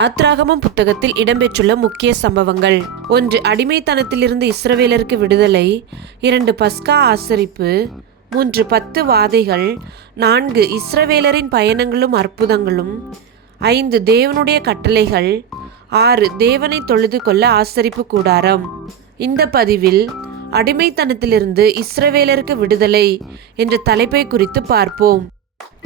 யாத்ராகமம் புத்தகத்தில் இடம்பெற்றுள்ள முக்கிய சம்பவங்கள்: 1. அடிமைத்தனத்திலிருந்து இஸ்ரவேலருக்கு விடுதலை. 2. பஸ்கா ஆசரிப்பு. 3. 10 வாதைகள். 4. இஸ்ரவேலரின் பயணங்களும் அற்புதங்களும். 5. தேவனுடைய கட்டளைகள். 6. தேவனை தொழுது கொள்ள ஆசரிப்பு கூடாரம். இந்த பதிவில் அடிமைத்தனத்திலிருந்து இஸ்ரவேலருக்கு விடுதலை என்ற தலைப்பை குறித்து பார்ப்போம்.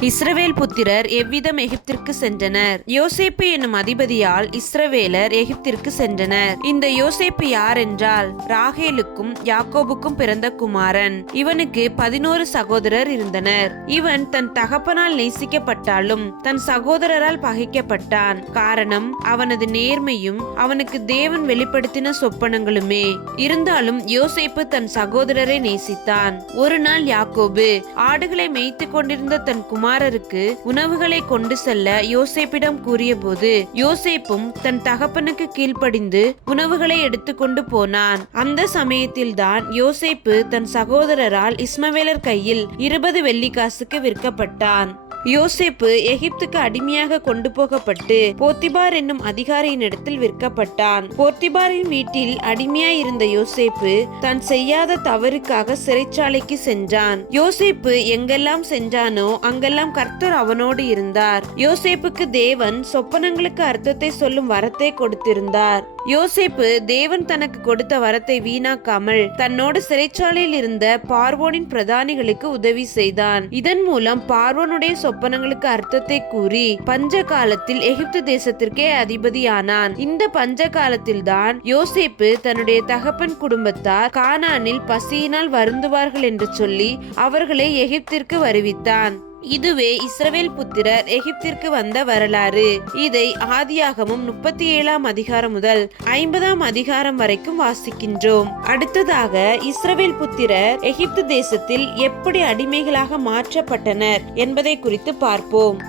இஸ்ரவேல் புத்திரர் எவ்விதம் எகிப்திற்கு சென்றனர்? யோசேப்பு என்னும் அதிபதியால் இஸ்ரவேலர் எகிப்திற்கு சென்றனர். இந்த யோசேப்பு யார் என்றால், ராகேலுக்கும் யாக்கோபுக்கும் பிறந்த குமாரன். இவனுக்கு 11 சகோதரர் இருந்தனர். இவன் தன் தகப்பனால் நேசிக்கப்பட்டாலும் தன் சகோதரரால் பகைக்கப்பட்டான். காரணம், அவனது நேர்மையும் அவனுக்கு தேவன் வெளிப்படுத்தின சொப்பனங்களுமே. இருந்தாலும் யோசேப்பு தன் சகோதரரை நேசித்தான். ஒரு நாள் யாக்கோபு ஆடுகளை மேய்த்து கொண்டிருந்த தன் குமாரருக்கு உணவுகளை கொண்டு செல்ல யோசேப்பிடம் கூறிய போது, யோசேப்பும் தன் தகப்பனுக்கு கீழ்ப்படிந்து உணவுகளை எடுத்துக்கொண்டு போனான். அந்த சமயத்தில்தான் யோசேப்பு தன் சகோதரரால் இஸ்மவேலர் கையில் 20 வெள்ளிக்காசுக்கு விற்கப்பட்டான். யோசேப்பு எகிப்துக்கு அடிமையாக கொண்டு போகப்பட்டு போத்திபார் என்னும் அதிகாரியின் இடத்தில் விற்கப்பட்டான். போத்திபாரின் வீட்டில் அடிமையாய் இருந்த யோசேப்பு தான் செய்யாத தவறுக்காக சிறைச்சாலைக்கு சென்றான். யோசேப்பு எங்கெல்லாம் சென்றானோ அங்கெல்லாம் கர்த்தர் அவனோடு இருந்தார். யோசேப்புக்கு தேவன் சொப்பனங்களுக்கு அர்த்தத்தை சொல்லும் வரத்தை கொடுத்திருந்தார். யோசேப்பு தேவன் தனக்கு கொடுத்த வரத்தை வீணாக்காமல் தன்னோடு சிறைச்சாலையில் இருந்த பார்வோனின் பிரதானிகளுக்கு உதவி செய்தான். இதன் மூலம் பார்வோனுடைய சொப்பனங்களுக்கு அர்த்தத்தை கூறி பஞ்ச காலத்தில் எகிப்து தேசத்திற்கே அதிபதியானான். இந்த பஞ்ச காலத்தில் தான் யோசேப்பு தன்னுடைய தகப்பன் குடும்பத்தார் கானானில் பசியினால் வருந்துவார்கள் என்று சொல்லி அவர்களை எகிப்திற்கு வருவித்தான். இதுவே இஸ்ரவேல் புத்திரர் எகிப்திற்கு வந்த வரலாறு. இதை ஆதியாகமம் 37ஆம் அதிகாரம் முதல் 50ஆம் அதிகாரம் வரைக்கும் வாசிக்கின்றோம். அடுத்ததாக இஸ்ரவேல் புத்திரர் எகிப்து தேசத்தில் எப்படி அடிமைகளாக மாற்றப்பட்டனர் என்பதை குறித்து பார்ப்போம்.